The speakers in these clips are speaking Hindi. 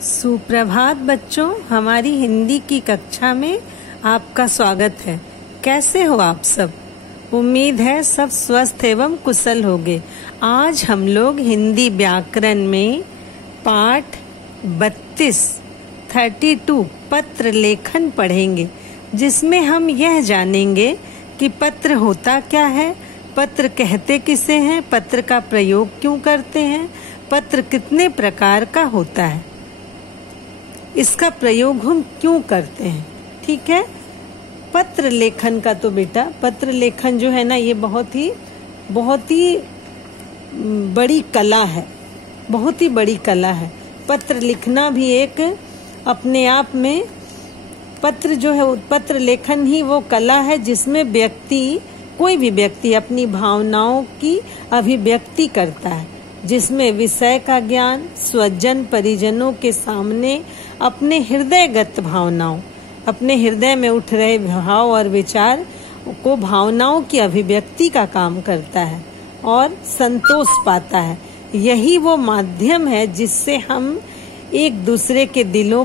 सुप्रभात बच्चों, हमारी हिंदी की कक्षा में आपका स्वागत है। कैसे हो आप सब? उम्मीद है सब स्वस्थ एवं कुशल होंगे। आज हम लोग हिंदी व्याकरण में पाठ 32 पत्र लेखन पढ़ेंगे, जिसमें हम यह जानेंगे कि पत्र होता क्या है, पत्र कहते किसे हैं, पत्र का प्रयोग क्यों करते हैं, पत्र कितने प्रकार का होता है, इसका प्रयोग हम क्यों करते हैं। ठीक है। पत्र लेखन का तो बेटा, पत्र लेखन जो है ना, ये बहुत ही बड़ी कला है, बहुत ही बड़ी कला है। पत्र लिखना भी एक अपने आप में, पत्र जो है, पत्र लेखन ही वो कला है जिसमें कोई भी व्यक्ति अपनी भावनाओं की अभिव्यक्ति करता है, जिसमें विषय का ज्ञान, स्वजन परिजनों के सामने अपने हृदयगत भावनाओं, अपने हृदय में उठ रहे भाव और विचार को, भावनाओं की अभिव्यक्ति का काम करता है और संतोष पाता है। यही वो माध्यम है जिससे हम एक दूसरे के दिलों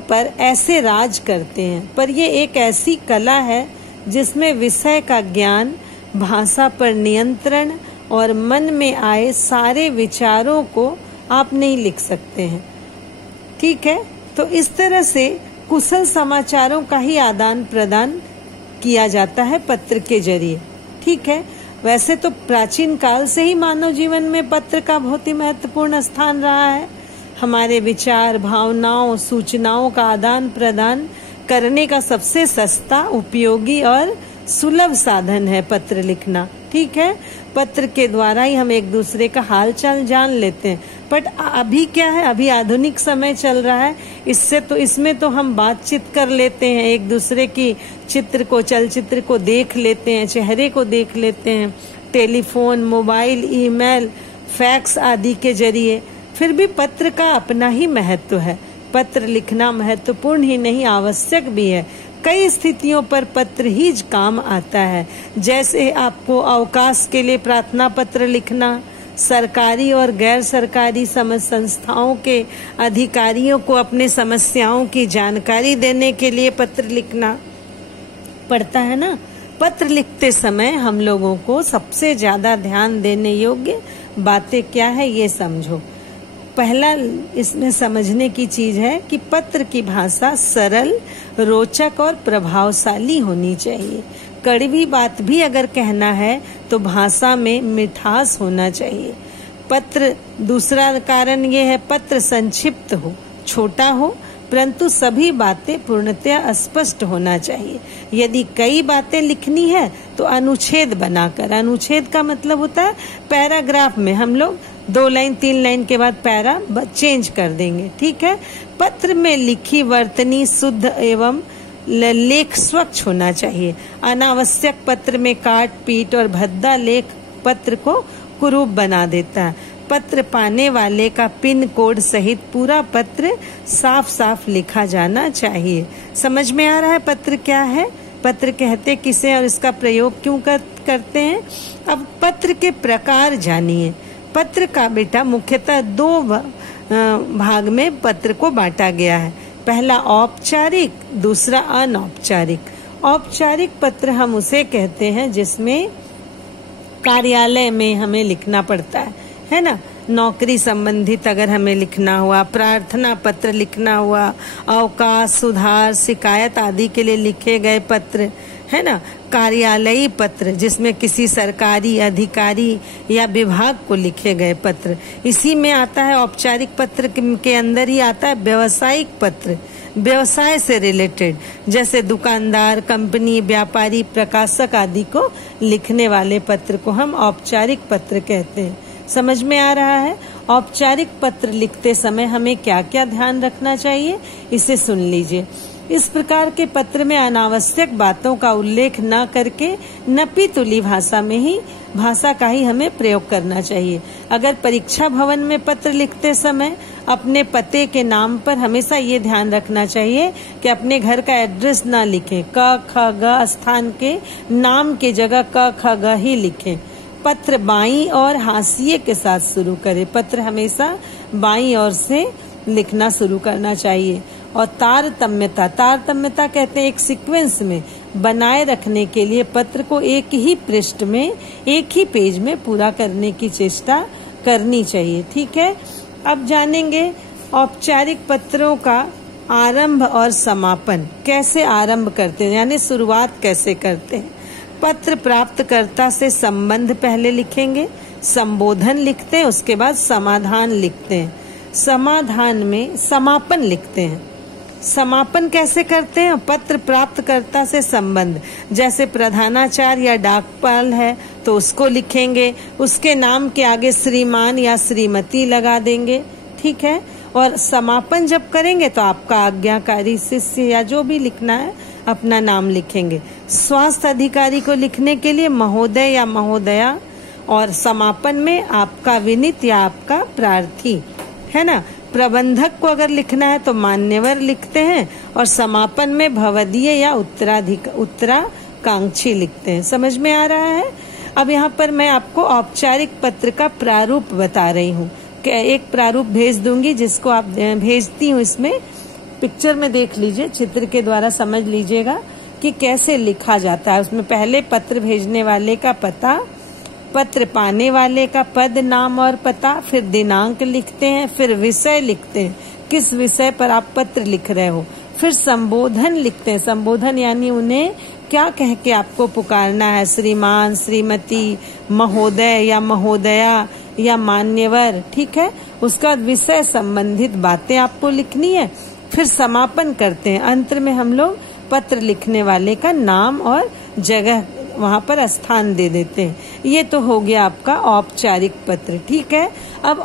पर ऐसे राज करते हैं। पर ये एक ऐसी कला है जिसमें विषय का ज्ञान, भाषा पर नियंत्रण और मन में आए सारे विचारों को आप नहीं लिख सकते हैं। ठीक है। तो इस तरह से कुशल समाचारों का ही आदान प्रदान किया जाता है पत्र के जरिए। ठीक है। वैसे तो प्राचीन काल से ही मानव जीवन में पत्र का बहुत ही महत्वपूर्ण स्थान रहा है। हमारे विचार, भावनाओं, सूचनाओं का आदान प्रदान करने का सबसे सस्ता, उपयोगी और सुलभ साधन है पत्र लिखना। ठीक है। पत्र के द्वारा ही हम एक दूसरे का हाल चाल जान लेते हैं। बट अभी क्या है, अभी आधुनिक समय चल रहा है, इसमें तो हम बातचीत कर लेते हैं, एक दूसरे की चलचित्र को देख लेते हैं, चेहरे को देख लेते हैं, टेलीफोन, मोबाइल, ईमेल, फैक्स आदि के जरिए। फिर भी पत्र का अपना ही महत्व है। पत्र लिखना महत्वपूर्ण ही नहीं, आवश्यक भी है। कई स्थितियों पर पत्र ही काम आता है, जैसे आपको अवकाश के लिए प्रार्थना पत्र लिखना, सरकारी और गैर सरकारी संस्थाओं के अधिकारियों को अपने समस्याओं की जानकारी देने के लिए पत्र लिखना पड़ता है ना। पत्र लिखते समय हम लोगों को सबसे ज्यादा ध्यान देने योग्य बातें क्या है, ये समझो। पहला इसमें समझने की चीज है कि पत्र की भाषा सरल, रोचक और प्रभावशाली होनी चाहिए। कड़वी बात भी अगर कहना है तो भाषा में मिठास होना चाहिए। दूसरा कारण ये है, पत्र संक्षिप्त हो, छोटा हो, परंतु सभी बातें पूर्णतः स्पष्ट होना चाहिए। यदि कई बातें लिखनी है तो अनुच्छेद बनाकर, अनुच्छेद का मतलब होता है पैराग्राफ में हम लोग 2 लाइन 3 लाइन के बाद पैरा चेंज कर देंगे। ठीक है। पत्र में लिखी वर्तनी शुद्ध एवं लेख स्वच्छ होना चाहिए। अनावश्यक पत्र में काट पीट और भद्दा लेख पत्र को कुरूप बना देता है। पत्र पाने वाले का पिन कोड सहित पूरा पत्र साफ साफ लिखा जाना चाहिए। समझ में आ रहा है पत्र क्या है, पत्र कहते किसे और इसका प्रयोग क्यों करते हैं। अब पत्र के प्रकार जानिए। पत्र का बेटा मुख्यतः 2 भाग में पत्र को बांटा गया है। पहला औपचारिक, दूसरा अनौपचारिक। औपचारिक पत्र हम उसे कहते हैं जिसमें कार्यालय में हमें लिखना पड़ता है ना, नौकरी संबंधित अगर हमें लिखना हुआ, प्रार्थना पत्र लिखना हुआ, अवकाश, सुधार, शिकायत आदि के लिए लिखे गए पत्र, है ना। कार्यालयी पत्र जिसमें किसी सरकारी अधिकारी या विभाग को लिखे गए पत्र। इसी में आता है औपचारिक पत्र के अंदर ही आता है व्यावसायिक पत्र, व्यवसाय से रिलेटेड, जैसे दुकानदार, कंपनी, व्यापारी, प्रकाशक आदि को लिखने वाले पत्र को हम औपचारिक पत्र कहते हैं। समझ में आ रहा है। औपचारिक पत्र लिखते समय हमें क्या क्या ध्यान रखना चाहिए, इसे सुन लीजिए। इस प्रकार के पत्र में अनावश्यक बातों का उल्लेख न करके नपी तुली भाषा का ही हमें प्रयोग करना चाहिए। अगर परीक्षा भवन में पत्र लिखते समय अपने पते के नाम पर हमेशा ये ध्यान रखना चाहिए कि अपने घर का एड्रेस ना लिखें। क ख ग स्थान के नाम के जगह क ख ग ही लिखें। पत्र बाईं और हाशिए के साथ शुरू करें। पत्र हमेशा बाईं ओर से लिखना शुरू करना चाहिए। और तारतम्यता कहते हैं एक सीक्वेंस में बनाए रखने के लिए पत्र को एक ही पृष्ठ में, एक ही पेज में पूरा करने की चेष्टा करनी चाहिए। ठीक है, अब जानेंगे औपचारिक पत्रों का आरंभ और समापन। कैसे आरंभ करते हैं, यानी शुरुआत कैसे करते हैं। पत्र प्राप्तकर्ता से संबंध पहले लिखेंगे, संबोधन लिखते हैं, उसके बाद समाधान लिखते हैं, समाधान में समापन लिखते हैं। समापन कैसे करते हैं, पत्र प्राप्तकर्ता से संबंध, जैसे प्रधानाचार्य या डाकपाल है तो उसको लिखेंगे, उसके नाम के आगे श्रीमान या श्रीमती लगा देंगे। ठीक है, और समापन जब करेंगे तो आपका आज्ञाकारी शिष्य या जो भी लिखना है अपना नाम लिखेंगे। स्वास्थ्य अधिकारी को लिखने के लिए महोदय या महोदया, और समापन में आपका विनीत या आपका प्रार्थी, है ना। प्रबंधक को अगर लिखना है तो मान्यवर लिखते हैं, और समापन में भवदीय या उत्तराकांक्षी लिखते हैं। समझ में आ रहा है। अब यहाँ पर मैं आपको औपचारिक पत्र का प्रारूप बता रही हूँ। एक प्रारूप भेज दूंगी जिसको आप भेजती हूँ, इसमें पिक्चर में देख लीजिए, चित्र के द्वारा समझ लीजिएगा कि कैसे लिखा जाता है। उसमें पहले पत्र भेजने वाले का पता, पत्र पाने वाले का पद, नाम और पता, फिर दिनांक लिखते हैं, फिर विषय लिखते हैं, किस विषय पर आप पत्र लिख रहे हो, फिर संबोधन लिखते हैं। संबोधन यानी उन्हें क्या कह के आपको पुकारना है, श्रीमान, श्रीमती, महोदय या महोदया या मान्यवर। ठीक है, उसका विषय संबंधित बातें आपको लिखनी है। फिर समापन करते हैं, अंत में हम लोग पत्र लिखने वाले का नाम और जगह वहाँ पर स्थान दे देते हैं। ये तो हो गया आपका औपचारिक पत्र। ठीक है, अब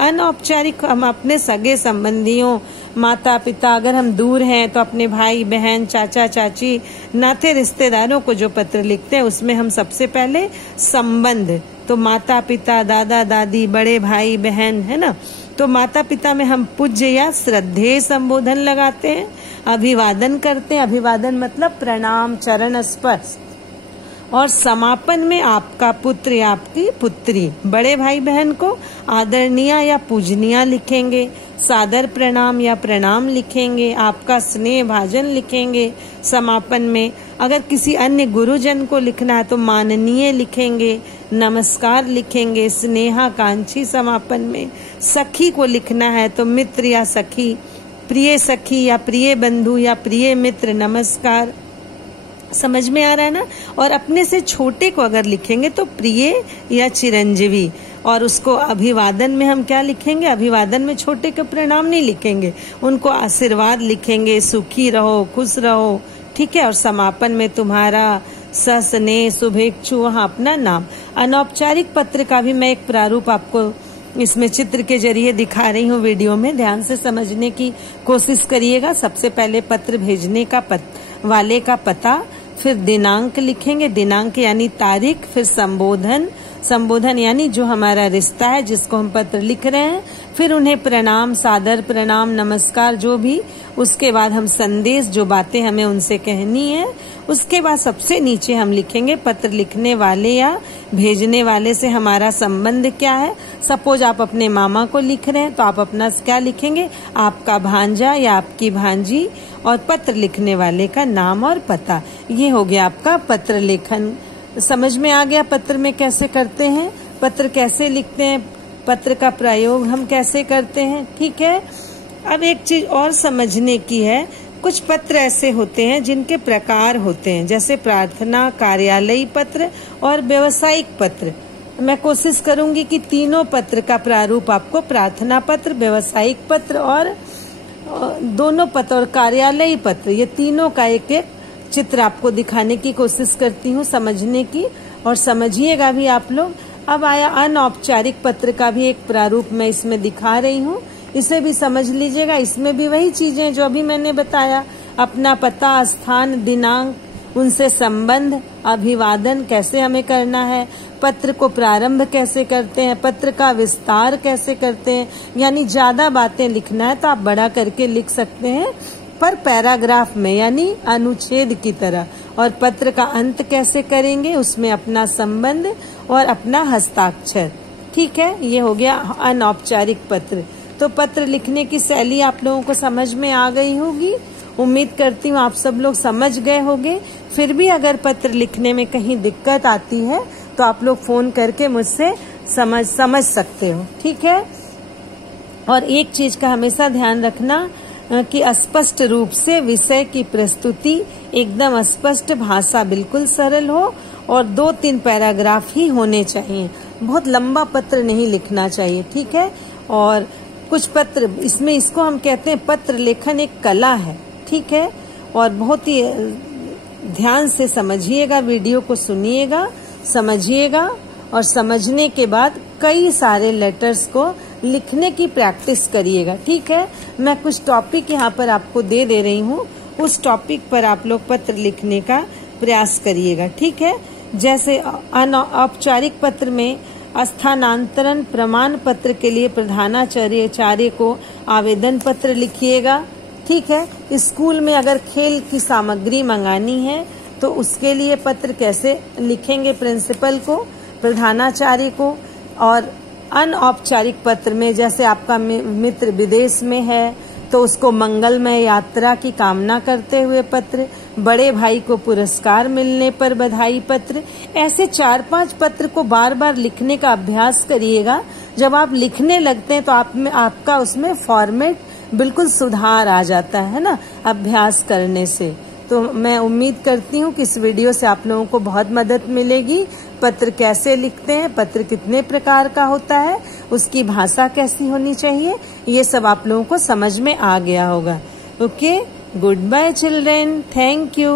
अनौपचारिक हम अपने सगे संबंधियों, माता पिता, अगर हम दूर हैं तो अपने भाई बहन, चाचा चाची, नाते रिश्तेदारों को जो पत्र लिखते हैं उसमें हम सबसे पहले संबंध, तो माता पिता, दादा दादी, बड़े भाई बहन, है ना। तो माता पिता में हम पूज्य या श्रद्धेय संबोधन लगाते हैं, अभिवादन करते हैं, अभिवादन मतलब प्रणाम, चरण स्पर्श। और समापन में आपका पुत्र या आपकी पुत्री, बड़े भाई बहन को आदरणीय या पूजनीय लिखेंगे, सादर प्रणाम या प्रणाम लिखेंगे, आपका स्नेह भाजन लिखेंगे। समापन में अगर किसी अन्य गुरुजन को लिखना है तो माननीय लिखेंगे, नमस्कार लिखेंगे, स्नेहाकांक्षी। समापन में सखी को लिखना है तो मित्र या सखी, प्रिय सखी या प्रिय बंधु या प्रिय मित्र, नमस्कार। समझ में आ रहा है ना। और अपने से छोटे को अगर लिखेंगे तो प्रिय या चिरंजीवी। और उसको अभिवादन में हम क्या लिखेंगे, अभिवादन में छोटे को प्रणाम नहीं लिखेंगे, उनको आशीर्वाद लिखेंगे, सुखी रहो, खुश रहो। ठीक है, और समापन में तुम्हारा सस्नेह शुभेच्छु, वहाँ अपना नाम। अनौपचारिक पत्र का भी मैं एक प्रारूप आपको इसमें चित्र के जरिए दिखा रही हूँ वीडियो में, ध्यान से समझने की कोशिश करिएगा। सबसे पहले पत्र भेजने का वाले का पता, फिर दिनांक लिखेंगे, दिनांक यानी तारीख, फिर संबोधन यानी जो हमारा रिश्ता है जिसको हम पत्र लिख रहे हैं, फिर उन्हें प्रणाम, सादर प्रणाम, नमस्कार जो भी। उसके बाद हम संदेश, जो बातें हमें उनसे कहनी है। उसके बाद सबसे नीचे हम लिखेंगे पत्र लिखने वाले या भेजने वाले से हमारा संबंध क्या है। सपोज आप अपने मामा को लिख रहे हैं तो आप अपना क्या लिखेंगे, आपका भांजा या आपकी भांजी, और पत्र लिखने वाले का नाम और पता। ये हो गया आपका पत्र लेखन। समझ में आ गया पत्र में कैसे करते हैं, पत्र कैसे लिखते हैं, पत्र का प्रयोग हम कैसे करते हैं। ठीक है, अब एक चीज और समझने की है, कुछ पत्र ऐसे होते हैं जिनके प्रकार होते हैं, जैसे प्रार्थना, कार्यालयी पत्र और व्यवसायिक पत्र। मैं कोशिश करूंगी कि तीनों पत्र का प्रारूप आपको, प्रार्थना पत्र, व्यवसायिक पत्र और दोनों पत्र और कार्यालयी पत्र, ये तीनों का एक एक चित्र आपको दिखाने की कोशिश करती हूँ, समझने की, और समझिएगा भी आप लोग। अब आया अनौपचारिक पत्र का भी एक प्रारूप मैं इसमें दिखा रही हूँ, इसे भी समझ लीजिएगा। इसमें भी वही चीजें जो अभी मैंने बताया, अपना पता, स्थान, दिनांक, उनसे संबंध, अभिवादन कैसे हमें करना है, पत्र को प्रारंभ कैसे करते हैं, पत्र का विस्तार कैसे करते हैं, यानी ज्यादा बातें लिखना है तो आप बड़ा करके लिख सकते हैं, पर पैराग्राफ में यानी अनुच्छेद की तरह। और पत्र का अंत कैसे करेंगे, उसमें अपना संबंध और अपना हस्ताक्षर। ठीक है, ये हो गया अनौपचारिक पत्र। तो पत्र लिखने की शैली आप लोगों को समझ में आ गई होगी। उम्मीद करती हूँ आप सब लोग समझ गए होंगे। फिर भी अगर पत्र लिखने में कहीं दिक्कत आती है तो आप लोग फोन करके मुझसे समझ सकते हो। ठीक है, और एक चीज का हमेशा ध्यान रखना कि स्पष्ट रूप से विषय की प्रस्तुति, एकदम स्पष्ट भाषा, बिल्कुल सरल हो और 2-3 पैराग्राफ ही होने चाहिए। बहुत लंबा पत्र नहीं लिखना चाहिए। ठीक है, और कुछ पत्र इसमें, इसको हम कहते हैं पत्र लेखन एक कला है। ठीक है, और बहुत ही ध्यान से समझिएगा, वीडियो को सुनिएगा, समझिएगा और समझने के बाद कई सारे लेटर्स को लिखने की प्रैक्टिस करिएगा। ठीक है, मैं कुछ टॉपिक यहाँ पर आपको दे रही हूँ, उस टॉपिक पर आप लोग पत्र लिखने का प्रयास करिएगा। ठीक है, जैसे अनौपचारिक पत्र में स्थानांतरण प्रमाण पत्र के लिए प्रधानाचार्य को आवेदन पत्र लिखिएगा। ठीक है, स्कूल में अगर खेल की सामग्री मंगानी है तो उसके लिए पत्र कैसे लिखेंगे, प्रिंसिपल को, प्रधानाचार्य को। और अनौपचारिक पत्र में जैसे आपका मित्र विदेश में है तो उसको मंगलमय यात्रा की कामना करते हुए पत्र, बड़े भाई को पुरस्कार मिलने पर बधाई पत्र। ऐसे 4-5 पत्र को बार बार लिखने का अभ्यास करिएगा। जब आप लिखने लगते हैं तो आपका उसमें फॉर्मेट बिल्कुल सुधार आ जाता है ना, अभ्यास करने से। तो मैं उम्मीद करती हूँ कि इस वीडियो से आप लोगों को बहुत मदद मिलेगी। पत्र कैसे लिखते हैं, पत्र कितने प्रकार का होता है, उसकी भाषा कैसी होनी चाहिए, ये सब आप लोगों को समझ में आ गया होगा। Okay, good bye children, thank you.